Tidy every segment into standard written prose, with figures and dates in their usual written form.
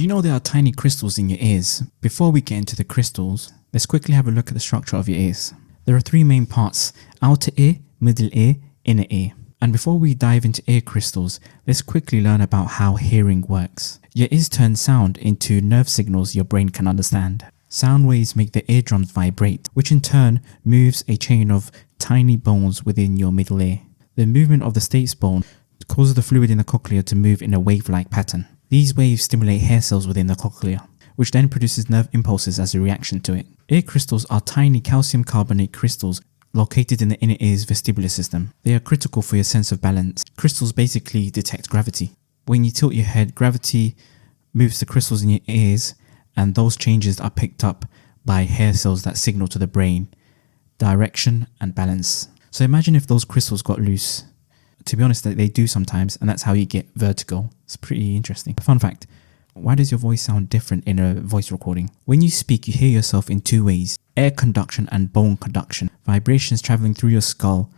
Do you know there are tiny crystals in your ears? Before we get into the crystals, let's quickly have a look at the structure of your ears. There are three main parts: outer ear, middle ear, inner ear. And before we dive into ear crystals, let's quickly learn about how hearing works. Your ears turn sound into nerve signals your brain can understand. Sound waves make the eardrums vibrate, which in turn moves a chain of tiny bones within your middle ear. The movement of the stapes bone causes the fluid in the cochlea to move in a wave-like pattern. These waves stimulate hair cells within the cochlea, which then produces nerve impulses as a reaction to it. Ear crystals are tiny calcium carbonate crystals located in the inner ear's vestibular system. They are critical for your sense of balance. Crystals basically detect gravity. When you tilt your head, gravity moves the crystals in your ears, and those changes are picked up by hair cells that signal to the brain direction and balance. So imagine if those crystals got loose. To be honest, they do sometimes, and that's how you get vertigo. It's pretty interesting. Fun fact: why does your voice sound different in a voice recording? When you speak, you hear yourself in two ways: air conduction and bone conduction. Vibrations traveling through your skull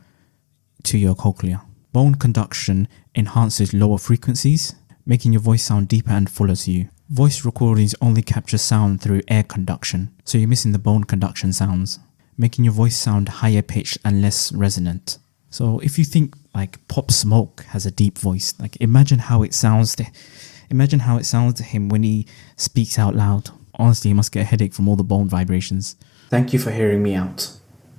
to your cochlea. Bone conduction enhances lower frequencies, making your voice sound deeper and fuller to you. Voice recordings only capture sound through air conduction, so you're missing the bone conduction sounds, making your voice sound higher pitched and less resonant. So if you think like Pop Smoke has a deep voice, like imagine how it sounds to him when he speaks out loud. Honestly, he must get a headache from all the bone vibrations. Thank you for hearing me out.